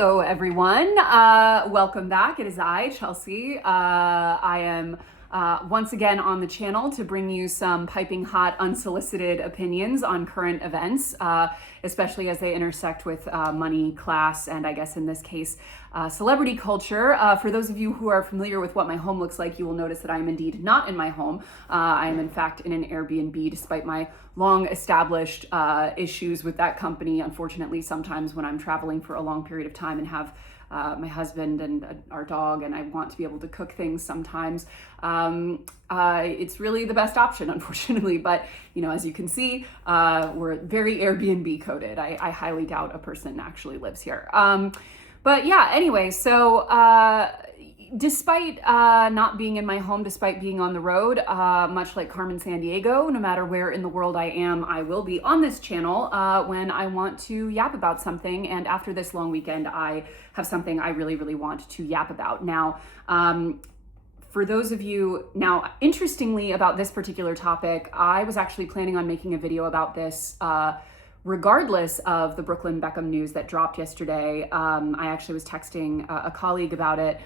Hello, everyone. Welcome back. It is I, Chelsea. I am once again on the channel to bring you some piping hot, unsolicited opinions on current events, especially as they intersect with money, class, and I guess in this case, celebrity culture. For those of you who are familiar with what my home looks like, you will notice that I am indeed not in my home. I am in fact in an Airbnb, despite my long established issues with that company. Unfortunately, sometimes when I'm traveling for a long period of time and have my husband and our dog, and I want to be able to cook things sometimes, it's really the best option, unfortunately. But, you know, as you can see, we're very Airbnb coded. I highly doubt a person actually lives here. But yeah, anyway, so despite not being in my home, despite being on the road, much like Carmen Sandiego, no matter where in the world I am, I will be on this channel when I want to yap about something. And after this long weekend, I have something I really, really want to yap about. Now, for those of you, interestingly about this particular topic, I was actually planning on making a video about this regardless of the Brooklyn Beckham news that dropped yesterday. I actually was texting a colleague about it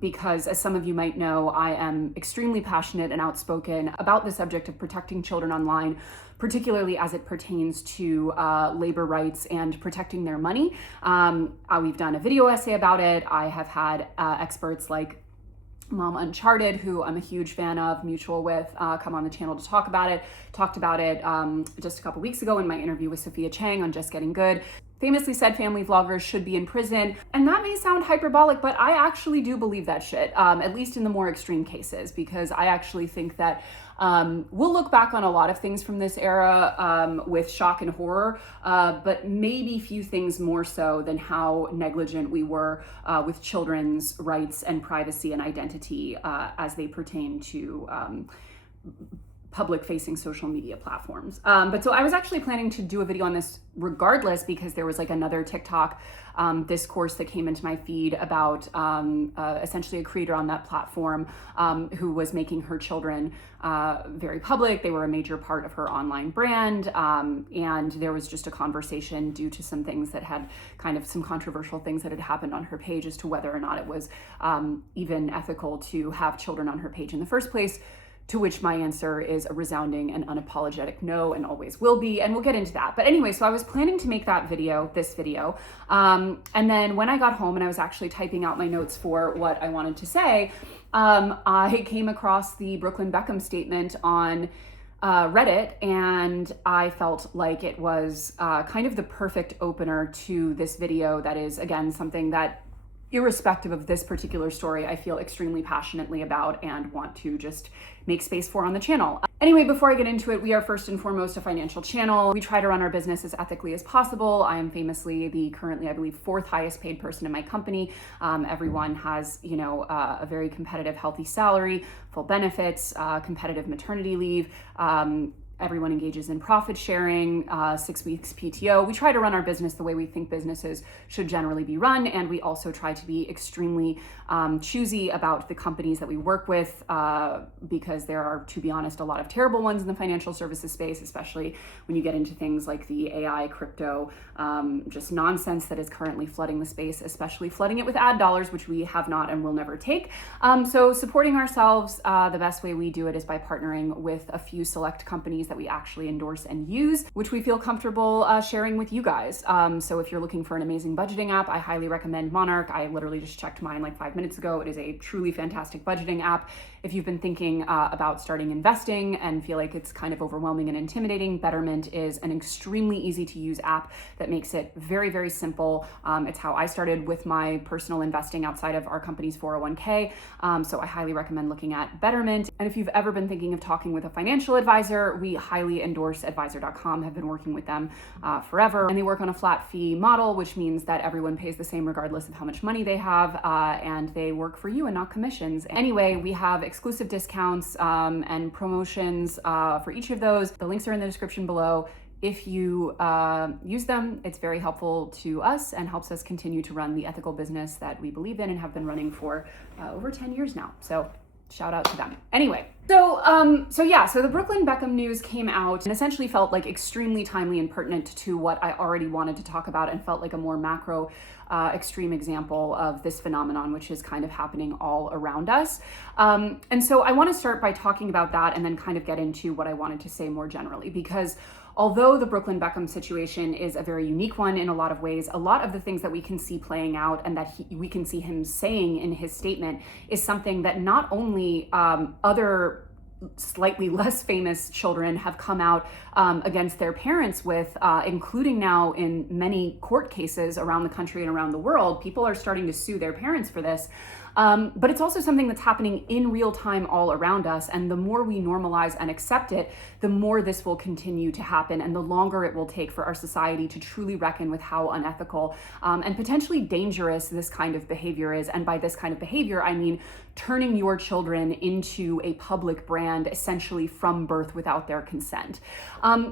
because, as some of you might know, I am extremely passionate and outspoken about the subject of protecting children online, particularly as it pertains to labor rights and protecting their money. We've done a video essay about it. I have had experts like Mom Uncharted, who I'm a huge fan of, mutual with, come on the channel to talk about it. Talked about it just a couple weeks ago in my interview with Sophia Chang on Just Getting Good. Famously said family vloggers should be in prison. And that may sound hyperbolic, but I actually do believe that shit, at least in the more extreme cases, because I actually think that we'll look back on a lot of things from this era with shock and horror, but maybe few things more so than how negligent we were with children's rights and privacy and identity as they pertain to public-facing social media platforms. But so I was actually planning to do a video on this regardless, because there was like another TikTok discourse that came into my feed about essentially a creator on that platform who was making her children very public. They were a major part of her online brand, and there was just a conversation due to some things that had kind of some controversial things that had happened on her page as to whether or not it was even ethical to have children on her page in the first place. To which my answer is a resounding and unapologetic no, and always will be, and we'll get into that. But anyway, so I was planning to make this video, and then when I got home and I was actually typing out my notes for what I wanted to say, I came across the Brooklyn Beckham statement on Reddit, and I felt like it was kind of the perfect opener to this video. That is, again, something that, irrespective of this particular story, I feel extremely passionately about and want to just make space for on the channel. Anyway, before I get into it, we are first and foremost a financial channel. We try to run our business as ethically as possible. I am famously the currently, I believe, 4th highest paid person in my company. Everyone has, you know, a very competitive, healthy salary, full benefits, competitive maternity leave. Everyone engages in profit sharing, 6 weeks PTO. We try to run our business the way we think businesses should generally be run, and we also try to be extremely choosy about the companies that we work with, because there are, to be honest, a lot of terrible ones in the financial services space, especially when you get into things like the AI, crypto, just nonsense that is currently flooding the space, especially flooding it with ad dollars, which we have not and will never take. So supporting ourselves, the best way we do it is by partnering with a few select companies that we actually endorse and use, which we feel comfortable sharing with you guys. So if you're looking for an amazing budgeting app, I highly recommend Monarch. I literally just checked mine like 5 minutes ago. It is a truly fantastic budgeting app. If you've been thinking about starting investing and feel like it's kind of overwhelming and intimidating, Betterment is an extremely easy to use app that makes it very, very simple. It's how I started with my personal investing outside of our company's 401k. So I highly recommend looking at Betterment. And if you've ever been thinking of talking with a financial advisor, we highly endorse advisor.com, have been working with them forever. And they work on a flat fee model, which means that everyone pays the same regardless of how much money they have, and they work for you and not commissions. Anyway, we have exclusive discounts and promotions for each of those. The links are in the description below. If you use them, it's very helpful to us and helps us continue to run the ethical business that we believe in and have been running for over 10 years now. So shout out to them. Anyway, so the Brooklyn Beckham news came out and essentially felt like extremely timely and pertinent to what I already wanted to talk about, and felt like a more macro, extreme example of this phenomenon, which is kind of happening all around us. And so I want to start by talking about that and then kind of get into what I wanted to say more generally, because although the Brooklyn Beckham situation is a very unique one in a lot of ways, a lot of the things that we can see playing out and that we can see him saying in his statement is something that not only other slightly less famous children have come out against their parents with, including now in many court cases around the country and around the world. People are starting to sue their parents for this. But it's also something that's happening in real time all around us. And the more we normalize and accept it, the more this will continue to happen, and the longer it will take for our society to truly reckon with how unethical and potentially dangerous this kind of behavior is. And by this kind of behavior, I mean turning your children into a public brand, essentially from birth without their consent.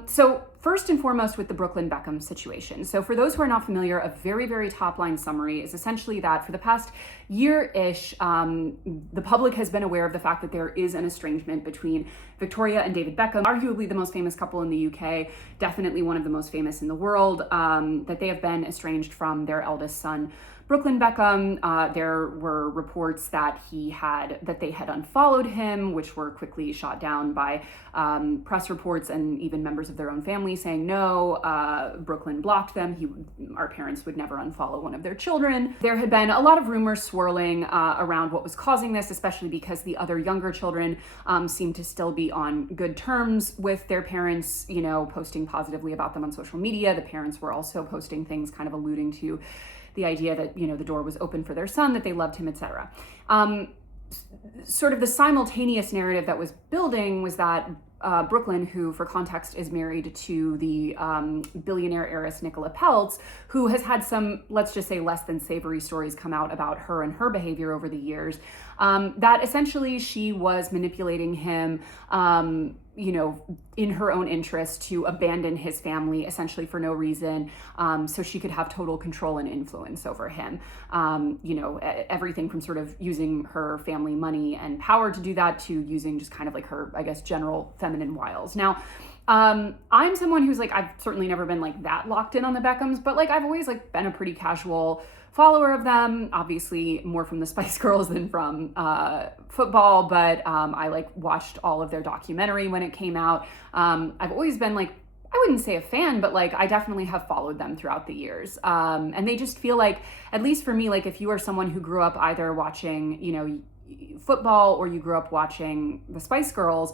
So first and foremost with the Brooklyn Beckham situation. So for those who are not familiar, a very, very top line summary is essentially that for the past year-ish, the public has been aware of the fact that there is an estrangement between Victoria and David Beckham, arguably the most famous couple in the UK, definitely one of the most famous in the world, that they have been estranged from their eldest son, Brooklyn Beckham. There were reports that they had unfollowed him, which were quickly shot down by press reports and even members of their own family saying no. Brooklyn blocked them. Our parents would never unfollow one of their children. There had been a lot of rumors swirling around what was causing this, especially because the other younger children seemed to still be on good terms with their parents, posting positively about them on social media. The parents were also posting things kind of alluding to the idea that, the door was open for their son, that they loved him, etc. Sort of the simultaneous narrative that was building was that Brooklyn, who for context is married to the billionaire heiress Nicola Peltz, who has had some, let's just say, less than savory stories come out about her and her behavior over the years, that essentially she was manipulating him, in her own interest to abandon his family essentially for no reason, so she could have total control and influence over him. Everything from sort of using her family money and power to do that to using just kind of like her, I guess, general feminine wiles. Now, I'm someone who's like, I've certainly never been like that locked in on the Beckhams, but like I've always like been a pretty casual follower of them, obviously more from the Spice Girls than from football, but I like watched all of their documentary when it came out. I've always been like, I wouldn't say a fan, but like I definitely have followed them throughout the years. And they just feel like, at least for me, like if you are someone who grew up either watching, football, or you grew up watching the Spice Girls,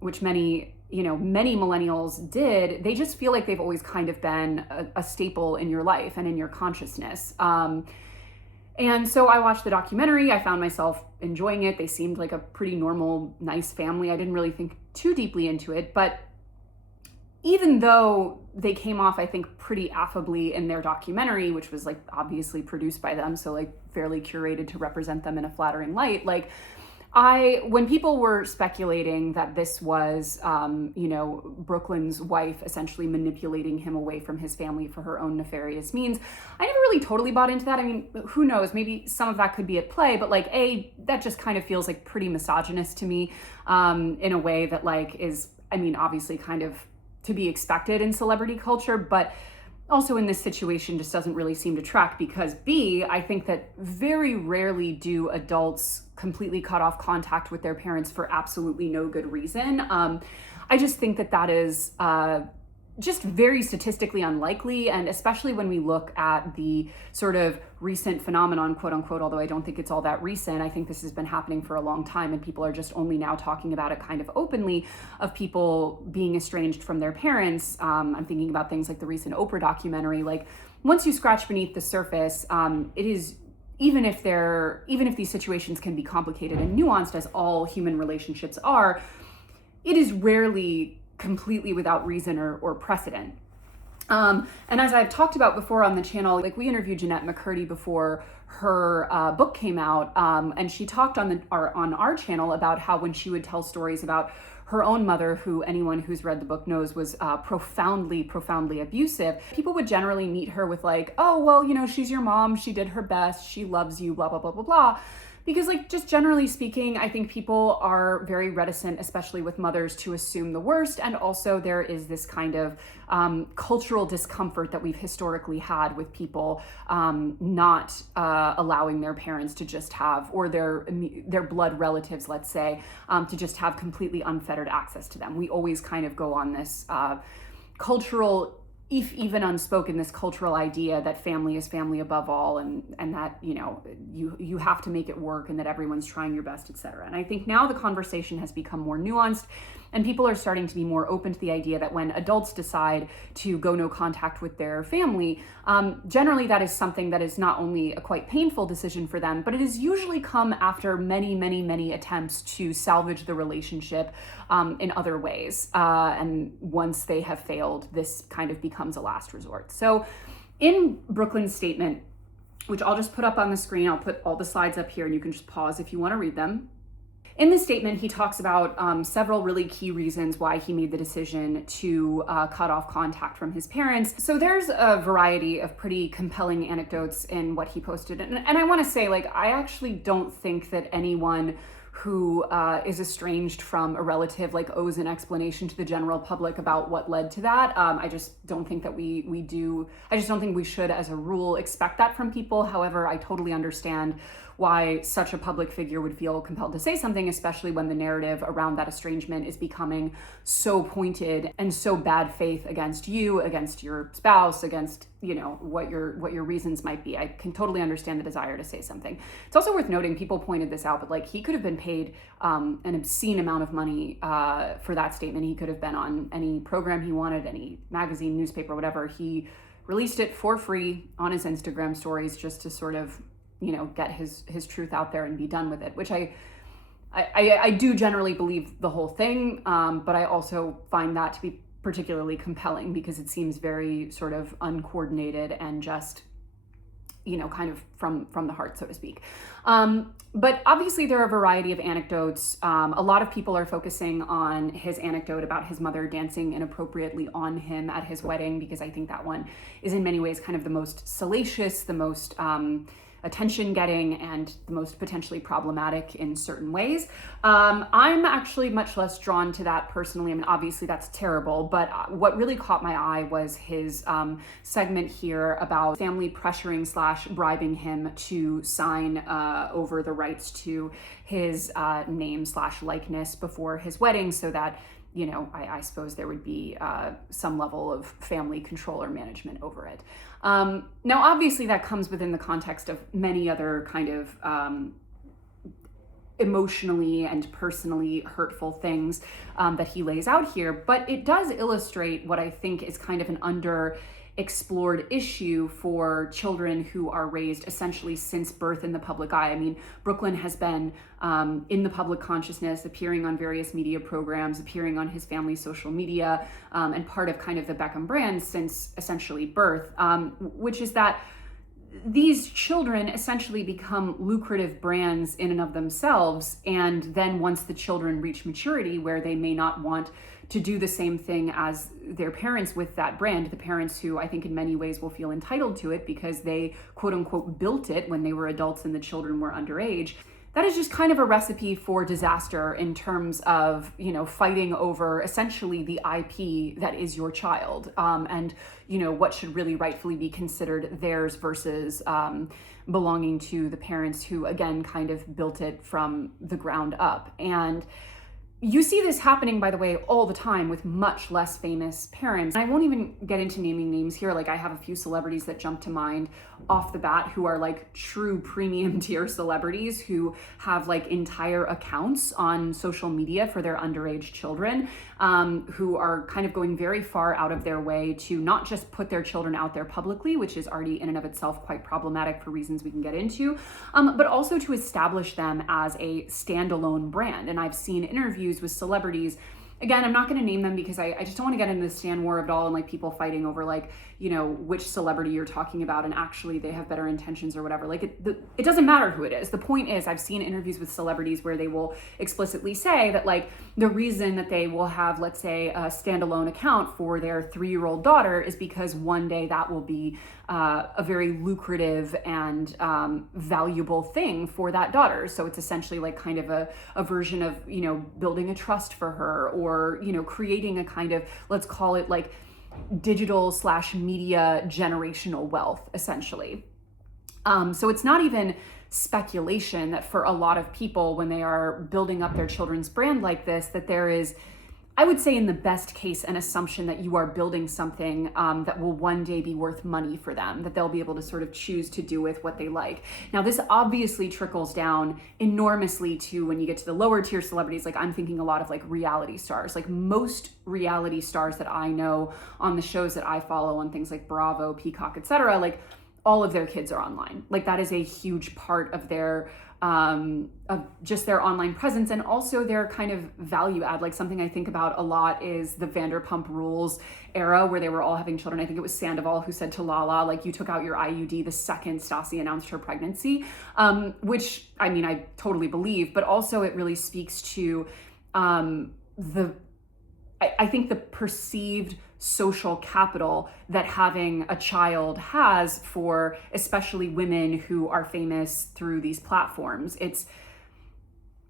which many millennials did, they just feel like they've always kind of been a staple in your life and in your consciousness. And so I watched the documentary. I found myself enjoying it. They seemed like a pretty normal, nice family. I didn't really think too deeply into it, but even though they came off, I think, pretty affably in their documentary, which was like obviously produced by them, so like fairly curated to represent them in a flattering light, like when people were speculating that this was, Brooklyn's wife essentially manipulating him away from his family for her own nefarious means, I never really totally bought into that. I mean, who knows? Maybe some of that could be at play, but like, that just kind of feels like pretty misogynist to me, in a way that like is, obviously kind of to be expected in celebrity culture, but also in this situation just doesn't really seem to track, because I think that very rarely do adults completely cut off contact with their parents for absolutely no good reason. I just think that is just very statistically unlikely, and especially when we look at the sort of recent phenomenon, quote unquote, although I don't think it's all that recent. I think this has been happening for a long time, and people are just only now talking about it kind of openly, of people being estranged from their parents. I'm thinking about things like the recent Oprah documentary. Like, once you scratch beneath the surface, it is, even if these situations can be complicated and nuanced, as all human relationships are, it is rarely completely without reason or precedent. And as I've talked about before on the channel, like we interviewed Jeanette McCurdy before her book came out, and she talked on our channel about how when she would tell stories about her own mother, who anyone who's read the book knows was profoundly, profoundly abusive, people would generally meet her with like, oh, well, she's your mom, she did her best, she loves you, blah, blah, blah, blah, blah. Because like just generally speaking, I think people are very reticent, especially with mothers, to assume the worst. And also there is this kind of cultural discomfort that we've historically had with people not allowing their parents to just have, or their blood relatives, let's say, to just have completely unfettered access to them. We always kind of go on this cultural, if even unspoken, this cultural idea that family is family above all, and that, you know, you have to make it work, and that everyone's trying your best, etc. And I think now the conversation has become more nuanced, and people are starting to be more open to the idea that when adults decide to go no contact with their family, generally that is something that is not only a quite painful decision for them, but it has usually come after many, many, many attempts to salvage the relationship in other ways. And once they have failed, this kind of becomes a last resort. So in Brooklyn's statement, which I'll just put up on the screen, I'll put all the slides up here and you can just pause if you want to read them. In the statement, he talks about several really key reasons why he made the decision to cut off contact from his parents. So there's a variety of pretty compelling anecdotes in what he posted. And I want to say, like, I actually don't think that anyone who is estranged from a relative like owes an explanation to the general public about what led to that. I just don't think that we do. I just don't think we should, as a rule, expect that from people. However, I totally understand why such a public figure would feel compelled to say something, especially when the narrative around that estrangement is becoming so pointed and so bad faith against you, against your spouse, against, you know, what your reasons might be. I can totally understand the desire to say something. It's also worth noting, people pointed this out, but like he could have been paid an obscene amount of money for that statement. He could have been on any program he wanted, any magazine, newspaper, whatever. He released it for free on his Instagram stories just to sort of, you know, get his truth out there and be done with it, which I do generally believe the whole thing, but I also find that to be particularly compelling because it seems very sort of uncoordinated and just, you know, kind of from the heart, so to speak. But obviously there are a variety of anecdotes. A lot of people are focusing on his anecdote about his mother dancing inappropriately on him at his wedding, because I think that one is in many ways kind of the most salacious, the most attention getting, and the most potentially problematic in certain ways. I'm actually much less drawn to that personally. I mean, obviously that's terrible, but what really caught my eye was his segment here about family pressuring / bribing him to sign over the rights to his name / likeness before his wedding, so that, you know, I suppose there would be some level of family control or management over it. Now, obviously that comes within the context of many other kind of emotionally and personally hurtful things that he lays out here, but it does illustrate what I think is kind of an underexplored issue for children who are raised essentially since birth in the public eye. I mean, Brooklyn has been in the public consciousness, appearing on various media programs, appearing on his family's social media, and part of kind of the Beckham brand since essentially birth, which is that these children essentially become lucrative brands in and of themselves. And then once the children reach maturity, where they may not want to do the same thing as their parents with that brand, the parents who I think in many ways will feel entitled to it because they quote unquote built it when they were adults and the children were underage. That is just kind of a recipe for disaster in terms of, you know, fighting over essentially the IP that is your child, and, you know, what should really rightfully be considered theirs versus belonging to the parents who, again, kind of built it from the ground up. And you see this happening, by the way, all the time with much less famous parents. And I won't even get into naming names here. Like, I have a few celebrities that jump to mind off the bat who are like true premium tier celebrities who have like entire accounts on social media for their underage children, who are kind of going very far out of their way to not just put their children out there publicly, which is already in and of itself quite problematic for reasons we can get into, but also to establish them as a standalone brand. And I've seen interviews with celebrities. Again, I'm not going to name them because I just don't want to get into the stan war of it all and like people fighting over like, you know, which celebrity you're talking about and actually they have better intentions or whatever. Like it doesn't matter who it is. The point is, I've seen interviews with celebrities where they will explicitly say that like the reason that they will have, let's say, a standalone account for their 3-year-old daughter is because one day that will be a very lucrative and valuable thing for that daughter. So it's essentially like kind of a version of, building a trust for her, or, creating a kind of, let's call it like digital/media generational wealth, essentially. So it's not even speculation that for a lot of people, when they are building up their children's brand like this, that there is, I would say in the best case, an assumption that you are building something that will one day be worth money for them, that they'll be able to sort of choose to do with what they like. Now, this obviously trickles down enormously to when you get to the lower tier celebrities. Like, I'm thinking a lot of like reality stars. Like, most reality stars that I know on the shows that I follow on things like Bravo, Peacock, etc., like all of their kids are online. Like, that is a huge part of their of just their online presence, and also their kind of value add. Like, something I think about a lot is the Vanderpump Rules era where they were all having children. I think it was Sandoval who said to Lala, like, you took out your IUD the second Stassi announced her pregnancy, which, I mean, I totally believe, but also it really speaks to I think the perceived social capital that having a child has for especially women who are famous through these platforms. It's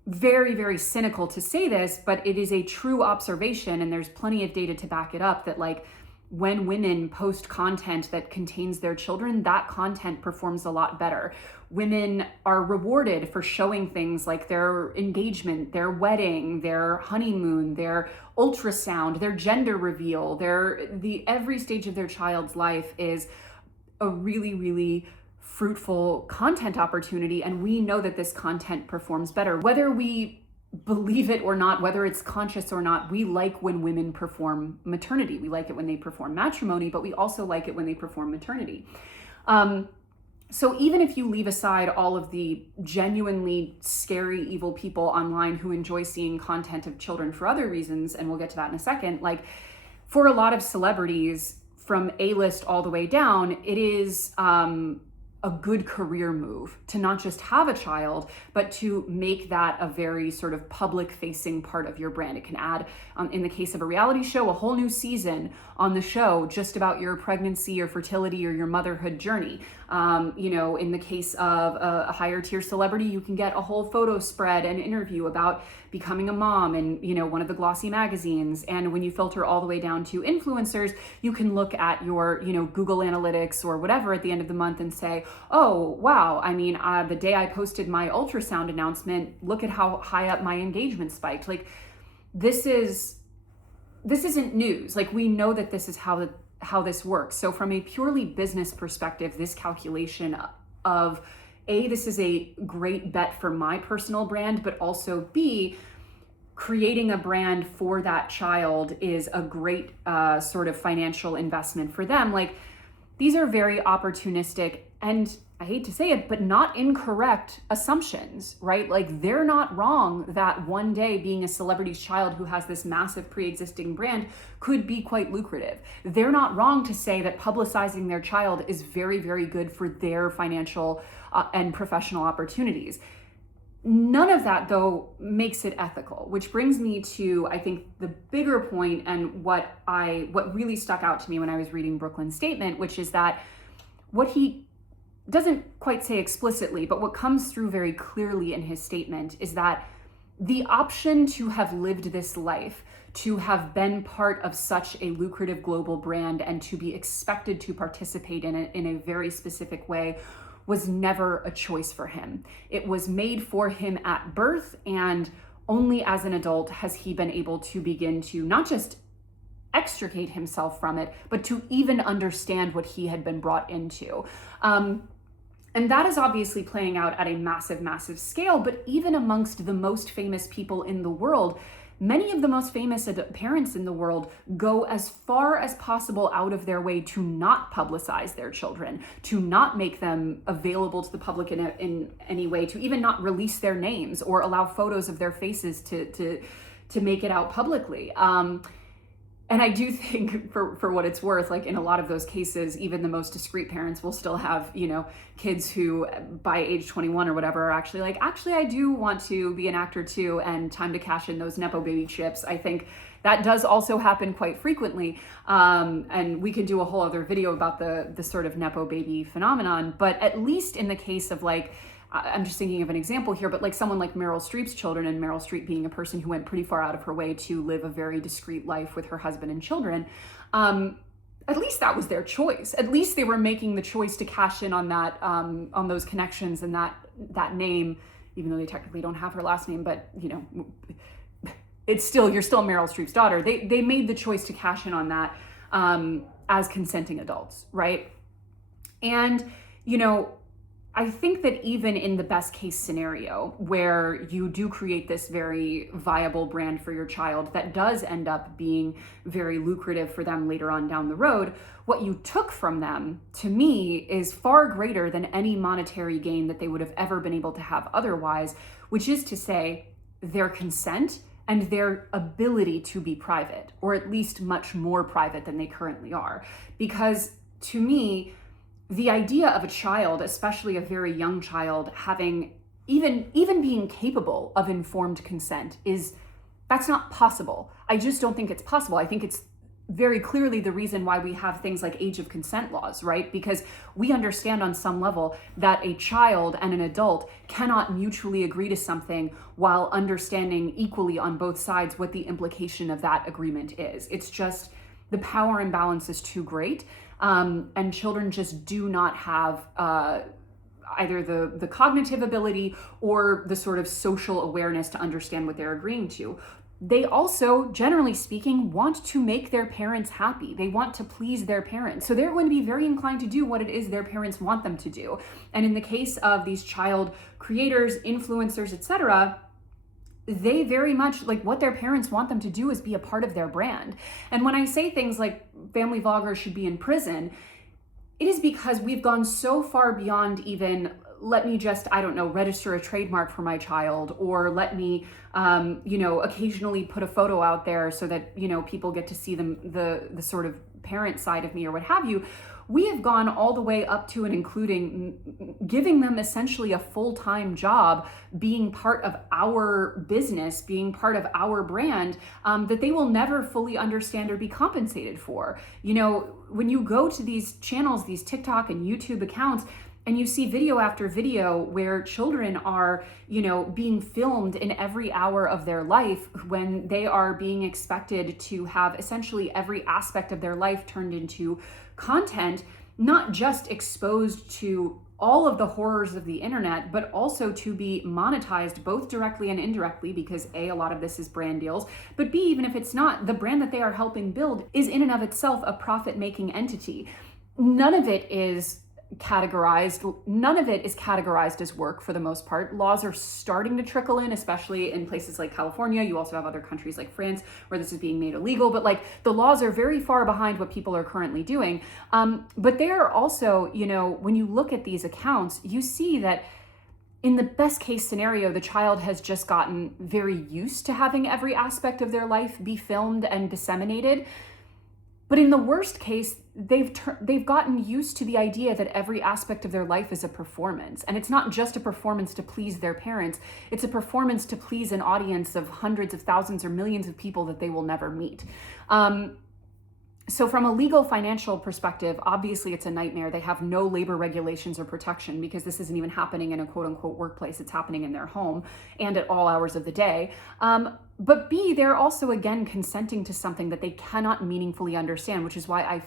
very, very cynical to say this, but it is a true observation, and there's plenty of data to back it up, that like when women post content that contains their children, that content performs a lot better. Women are rewarded for showing things like their engagement, their wedding, their honeymoon, their ultrasound, their gender reveal, every stage of their child's life is a really, really fruitful content opportunity. And we know that this content performs better. Whether we believe it or not, whether it's conscious or not, we like when women perform maternity. We like it when they perform matrimony, but we also like it when they perform maternity. So even if you leave aside all of the genuinely scary, evil people online who enjoy seeing content of children for other reasons, and we'll get to that in a second, like for a lot of celebrities from A-list all the way down, it is a good career move to not just have a child, but to make that a very sort of public facing part of your brand. It can add, in the case of a reality show, a whole new season on the show just about your pregnancy or fertility or your motherhood journey. In the case of a higher tier celebrity, you can get a whole photo spread and interview about becoming a mom in, one of the glossy magazines. And when you filter all the way down to influencers, you can look at your, Google Analytics or whatever at the end of the month and say, oh, wow, I mean, the day I posted my ultrasound announcement, look at how high up my engagement spiked. Like, this isn't news. Like, we know that this is how this works. So from a purely business perspective, this calculation of A, this is a great bet for my personal brand, but also B, creating a brand for that child is a great sort of financial investment for them. Like, these are very opportunistic and, I hate to say it, but not incorrect assumptions, right? Like, they're not wrong that one day being a celebrity's child who has this massive pre-existing brand could be quite lucrative. They're not wrong to say that publicizing their child is very, very good for their financial and professional opportunities. None of that, though, makes it ethical, which brings me to, I think, the bigger point and what really stuck out to me when I was reading Brooklyn's statement, which is that what he doesn't quite say explicitly, but what comes through very clearly in his statement is that the option to have lived this life, to have been part of such a lucrative global brand, and to be expected to participate in it in a very specific way was never a choice for him. It was made for him at birth, and only as an adult has he been able to begin to not just extricate himself from it, but to even understand what he had been brought into. And that is obviously playing out at a massive, massive scale, but even amongst the most famous people in the world, many of the most famous parents in the world go as far as possible out of their way to not publicize their children, to not make them available to the public in any way, to even not release their names or allow photos of their faces to make it out publicly. And I do think for what it's worth, like in a lot of those cases, even the most discreet parents will still have, kids who by age 21 or whatever are actually like, actually, I do want to be an actor too, and time to cash in those Nepo baby chips. I think that does also happen quite frequently. And we can do a whole other video about the sort of Nepo baby phenomenon. But at least in the case of like, I'm just thinking of an example here, but like someone like Meryl Streep's children, and Meryl Streep being a person who went pretty far out of her way to live a very discreet life with her husband and children, at least that was their choice. At least they were making the choice to cash in on that, on those connections and that name, even though they technically don't have her last name, but it's still, you're still Meryl Streep's daughter. They made the choice to cash in on that as consenting adults, right? And, I think that even in the best case scenario where you do create this very viable brand for your child that does end up being very lucrative for them later on down the road, what you took from them, to me, is far greater than any monetary gain that they would have ever been able to have otherwise, which is to say their consent and their ability to be private, or at least much more private than they currently are. Because to me, the idea of a child, especially a very young child, having even being capable of informed consent that's not possible. I just don't think it's possible. I think it's very clearly the reason why we have things like age of consent laws, right? Because we understand on some level that a child and an adult cannot mutually agree to something while understanding equally on both sides what the implication of that agreement is. It's just the power imbalance is too great. And children just do not have either the cognitive ability or the sort of social awareness to understand what they're agreeing to. They also, generally speaking, want to make their parents happy. They want to please their parents. So they're going to be very inclined to do what it is their parents want them to do. And in the case of these child creators, influencers, etc., they very much, like, what their parents want them to do is be a part of their brand. And when I say things like family vloggers should be in prison, it is because we've gone so far beyond even, let me just, I don't know, register a trademark for my child, or let me, occasionally put a photo out there so that, people get to see the sort of parent side of me or what have you. We have gone all the way up to and including giving them essentially a full-time job, being part of our business, being part of our brand, that they will never fully understand or be compensated for. When you go to these channels, these TikTok and YouTube accounts, and you see video after video where children are, being filmed in every hour of their life, when they are being expected to have essentially every aspect of their life turned into content, not just exposed to all of the horrors of the internet, but also to be monetized both directly and indirectly, because A, a lot of this is brand deals, but B, even if it's not, the brand that they are helping build is in and of itself a profit-making entity. None of it is categorized as work for the most part. Laws are starting to trickle in, especially in places like California. You also have other countries like France where this is being made illegal, but like the laws are very far behind what people are currently doing. But they're also, when you look at these accounts, you see that in the best case scenario, the child has just gotten very used to having every aspect of their life be filmed and disseminated. But in the worst case, they've gotten used to the idea that every aspect of their life is a performance. And it's not just a performance to please their parents. It's a performance to please an audience of hundreds of thousands or millions of people that they will never meet. So from a legal financial perspective, obviously it's a nightmare. They have no labor regulations or protection because this isn't even happening in a quote unquote workplace. It's happening in their home and at all hours of the day. But B, they're also, again, consenting to something that they cannot meaningfully understand, which is why I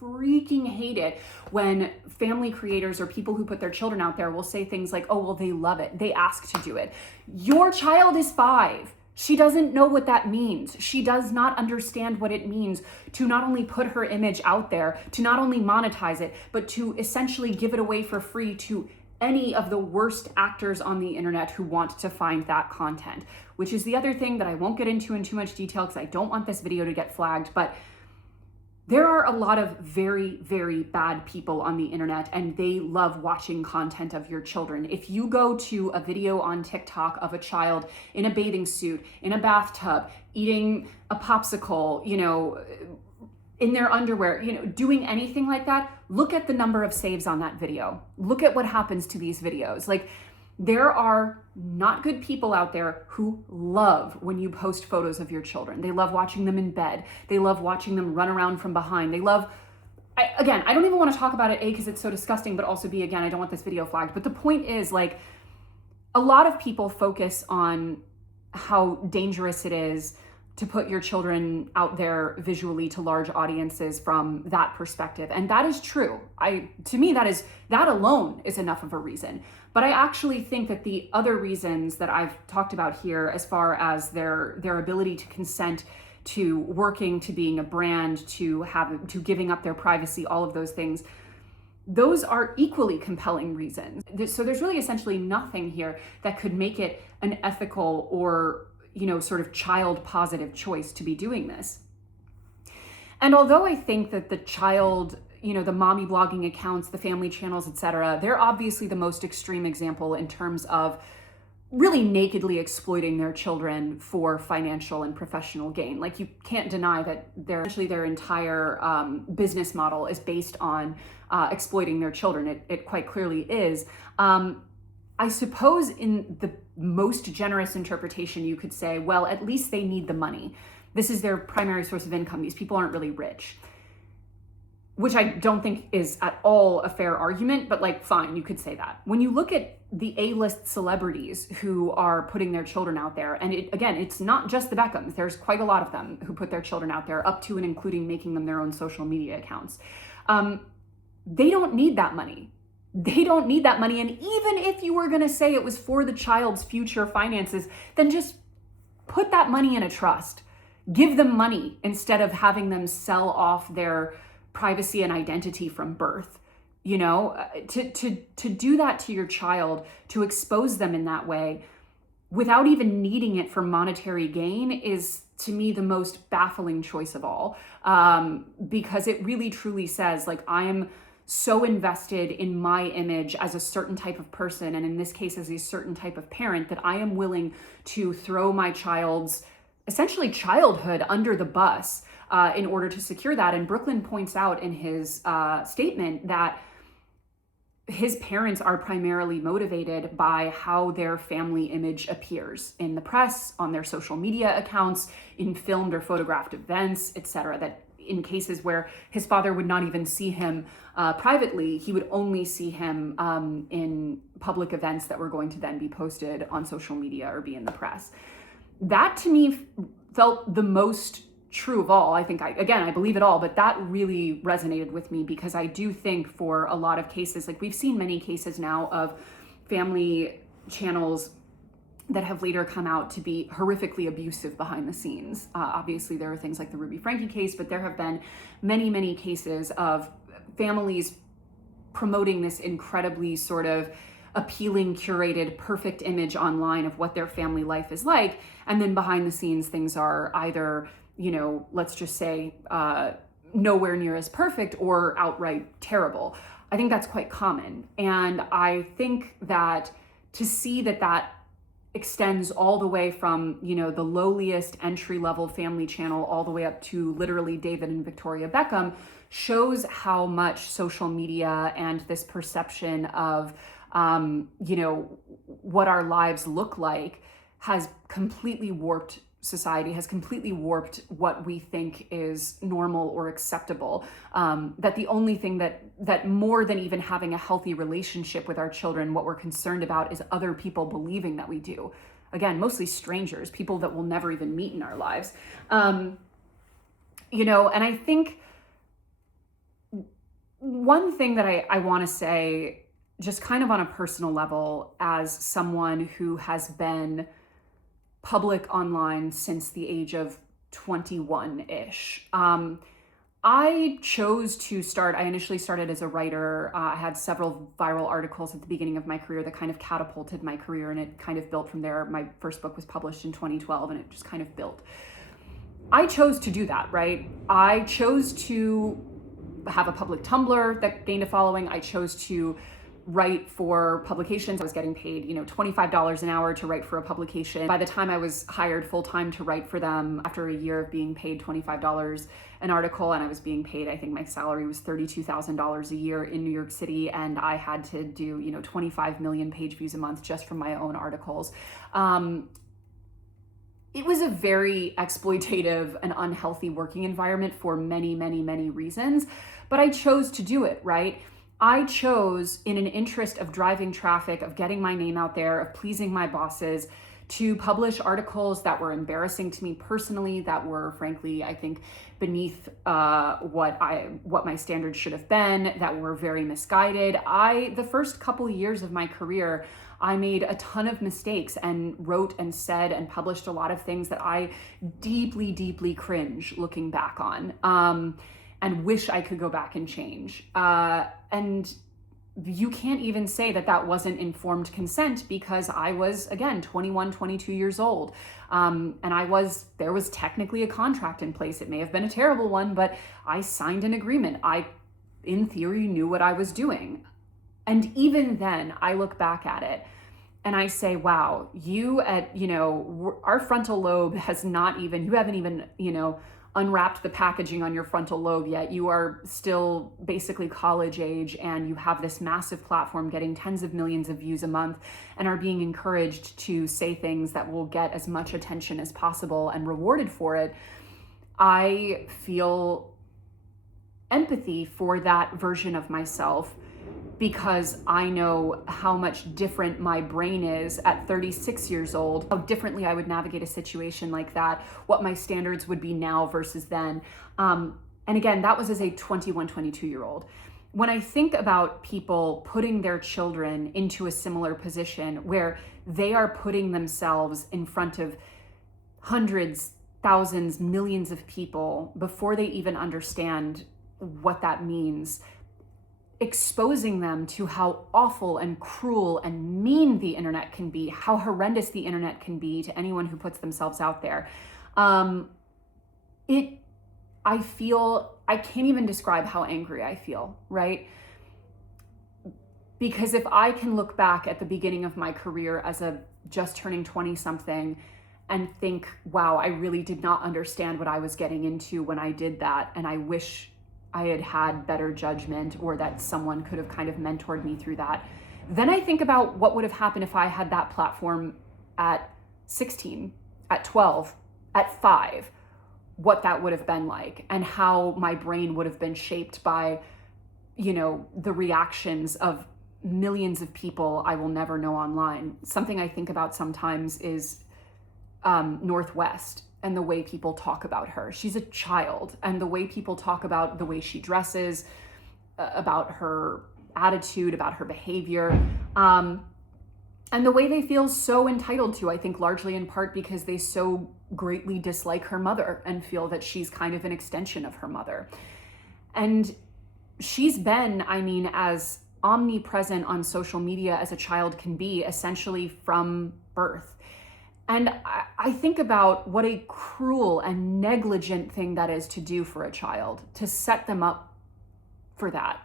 freaking hate it when family creators or people who put their children out there will say things like, oh, well, they love it. They ask to do it. Your child is 5. She doesn't know what that means. She does not understand what it means to not only put her image out there, to not only monetize it, but to essentially give it away for free to any of the worst actors on the internet who want to find that content, which is the other thing that I won't get into in too much detail because I don't want this video to get flagged. But There are a lot of very, very bad people on the internet, and they love watching content of your children. If you go to a video on TikTok of a child in a bathing suit, in a bathtub, eating a popsicle, in their underwear, doing anything like that, look at the number of saves on that video. Look at what happens to these videos. Like, there are not good people out there who love when you post photos of your children. They love watching them in bed. They love watching them run around from behind. They love, I don't even want to talk about it, A, because it's so disgusting, but also B, again, I don't want this video flagged. But the point is, like, a lot of people focus on how dangerous it is to put your children out there visually to large audiences from that perspective. And that is true. To me, that alone is enough of a reason. But I actually think that the other reasons that I've talked about here, as far as their ability to consent to working, to being a brand, to giving up their privacy, all of those things, those are equally compelling reasons. So there's really essentially nothing here that could make it an ethical or sort of child positive choice to be doing this. And although I think that the child, the mommy blogging accounts, the family channels, etc., they're obviously the most extreme example in terms of really nakedly exploiting their children for financial and professional gain. Like, you can't deny that their entire business model is based on exploiting their children. It quite clearly is. I suppose in the most generous interpretation, you could say, well, at least they need the money. This is their primary source of income. These people aren't really rich, which I don't think is at all a fair argument, but like, fine, you could say that. When you look at the A-list celebrities who are putting their children out there, and it's not just the Beckhams, there's quite a lot of them who put their children out there, up to and including making them their own social media accounts. They don't need that money. They don't need that money. And even if you were going to say it was for the child's future finances, then just put that money in a trust. Give them money instead of having them sell off their privacy and identity from birth. To do that to your child, to expose them in that way without even needing it for monetary gain is, to me, the most baffling choice of all. Because it really truly says, like, I am so invested in my image as a certain type of person, and in this case as a certain type of parent, that I am willing to throw my child's essentially childhood under the bus in order to secure that. And Brooklyn points out in his statement that his parents are primarily motivated by how their family image appears in the press, on their social media accounts, in filmed or photographed events, etc. That in cases where his father would not even see him privately, he would only see him in public events that were going to then be posted on social media or be in the press. That to me felt the most true of all. I think, I believe it all, but that really resonated with me, because I do think for a lot of cases, like, we've seen many cases now of family channels that have later come out to be horrifically abusive behind the scenes. Obviously, there are things like the Ruby Frankie case, but there have been many, many cases of families promoting this incredibly sort of appealing, curated, perfect image online of what their family life is like. And then behind the scenes, things are either, let's just say, nowhere near as perfect or outright terrible. I think that's quite common. And I think that to see that extends all the way from, the lowliest entry-level family channel all the way up to literally David and Victoria Beckham shows how much social media and this perception of, what our lives look like has completely warped society, has completely warped what we think is normal or acceptable. That the only thing that more than even having a healthy relationship with our children, what we're concerned about is other people believing that we do. Again, mostly strangers, people that we'll never even meet in our lives. And I think one thing that I want to say, just kind of on a personal level, as someone who has been public online since the age of 21-ish. I chose to start, I initially started as a writer. I had several viral articles at the beginning of my career that kind of catapulted my career, and it kind of built from there. My first book was published in 2012, and it just kind of built. I chose to do that, right? I chose to have a public Tumblr that gained a following. I chose to write for publications. I was getting paid, $25 an hour to write for a publication. By the time I was hired full-time to write for them, after a year of being paid $25 an article, and I was being paid, I think my salary was $32,000 a year in New York City, and I had to do, 25 million page views a month just from my own articles. It was a very exploitative and unhealthy working environment for many, many, many reasons, but I chose to do it, right? I chose, in an interest of driving traffic, of getting my name out there, of pleasing my bosses, to publish articles that were embarrassing to me personally, that were, frankly, I think, beneath what my standards should have been, that were very misguided. The first couple years of my career, I made a ton of mistakes and wrote and said and published a lot of things that I deeply, deeply cringe looking back on, and wish I could go back and change. And you can't even say that that wasn't informed consent, because I was, again, 21, 22 years old. And there was technically a contract in place. It may have been a terrible one, but I signed an agreement. I, in theory, knew what I was doing. And even then, I look back at it and I say, wow, our frontal lobe you haven't even, unwrapped the packaging on your frontal lobe yet. You are still basically college age, and you have this massive platform getting tens of millions of views a month, and are being encouraged to say things that will get as much attention as possible and rewarded for it. I feel empathy for that version of myself, because I know how much different my brain is at 36 years old, how differently I would navigate a situation like that, what my standards would be now versus then. And again, that was as a 21, 22-year-old. When I think about people putting their children into a similar position where they are putting themselves in front of hundreds, thousands, millions of people before they even understand what that means, exposing them to how awful and cruel and mean the internet can be, how horrendous the internet can be to anyone who puts themselves out there. I can't even describe how angry I feel, right? Because if I can look back at the beginning of my career as a just turning 20 something and think, wow, I really did not understand what I was getting into when I did that, and I wish I had had better judgment, or that someone could have kind of mentored me through that. Then I think about what would have happened if I had that platform at 16, at 12, at 5, what that would have been like, and how my brain would have been shaped by, the reactions of millions of people I will never know online. Something I think about sometimes is Northwest, and the way people talk about her. She's a child, and the way people talk about the way she dresses, about her attitude, about her behavior, and the way they feel so entitled to, I think largely in part because they so greatly dislike her mother and feel that she's kind of an extension of her mother. And she's been, as omnipresent on social media as a child can be, essentially from birth. And I think about what a cruel and negligent thing that is to do for a child, to set them up for that,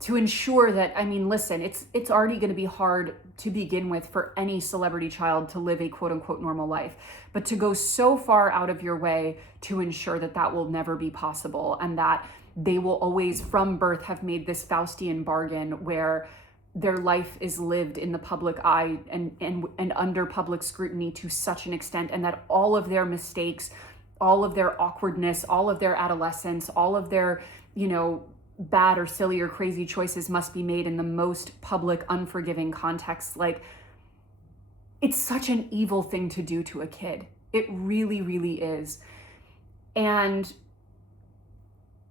to ensure that, listen, it's already going to be hard to begin with for any celebrity child to live a quote unquote normal life, but to go so far out of your way to ensure that that will never be possible, and that they will always from birth have made this Faustian bargain where their life is lived in the public eye and under public scrutiny to such an extent, and that all of their mistakes, all of their awkwardness, all of their adolescence, all of their, bad or silly or crazy choices must be made in the most public, unforgiving contexts. Like, it's such an evil thing to do to a kid. It really, really is. And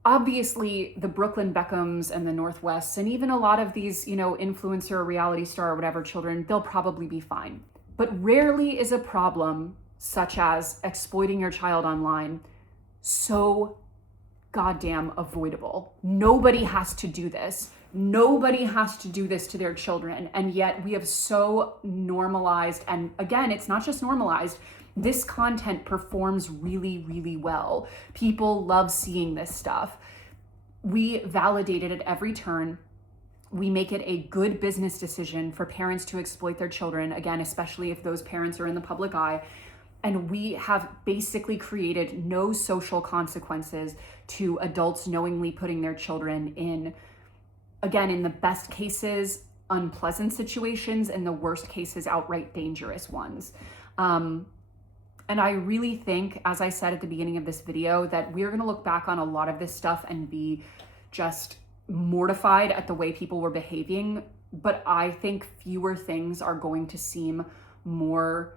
obviously, the Brooklyn Beckhams and the Northwests, and even a lot of these, influencer or reality star or whatever children, they'll probably be fine. But rarely is a problem such as exploiting your child online so goddamn avoidable. Nobody has to do this. Nobody has to do this to their children. And yet we have so normalized, and again, it's not just normalized, This content performs really, really well. People love seeing this stuff. We validate it at every turn. We make it a good business decision for parents to exploit their children, again, especially if those parents are in the public eye. And we have basically created no social consequences to adults knowingly putting their children in, again, in the best cases, unpleasant situations, and the worst cases, outright dangerous ones. And I really think, as I said at the beginning of this video, that we're gonna look back on a lot of this stuff and be just mortified at the way people were behaving. But I think fewer things are going to seem more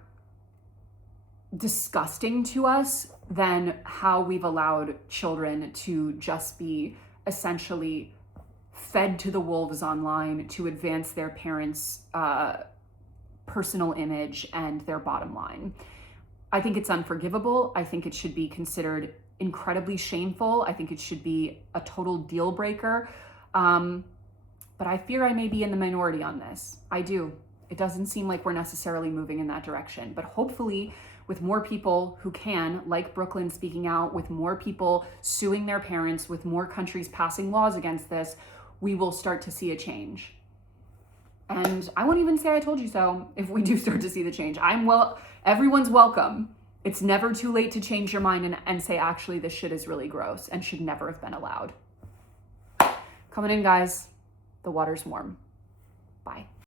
disgusting to us than how we've allowed children to just be essentially fed to the wolves online to advance their parents' personal image and their bottom line. I think it's unforgivable. I think it should be considered incredibly shameful. I think it should be a total deal breaker. But I fear I may be in the minority on this. I do. It doesn't seem like we're necessarily moving in that direction, but hopefully with more people who can, like Brooklyn speaking out, with more people suing their parents, with more countries passing laws against this, we will start to see a change. And I won't even say I told you so if we do start to see the change. Everyone's welcome. It's never too late to change your mind and say, actually, this shit is really gross and should never have been allowed. Coming in, guys. The water's warm. Bye.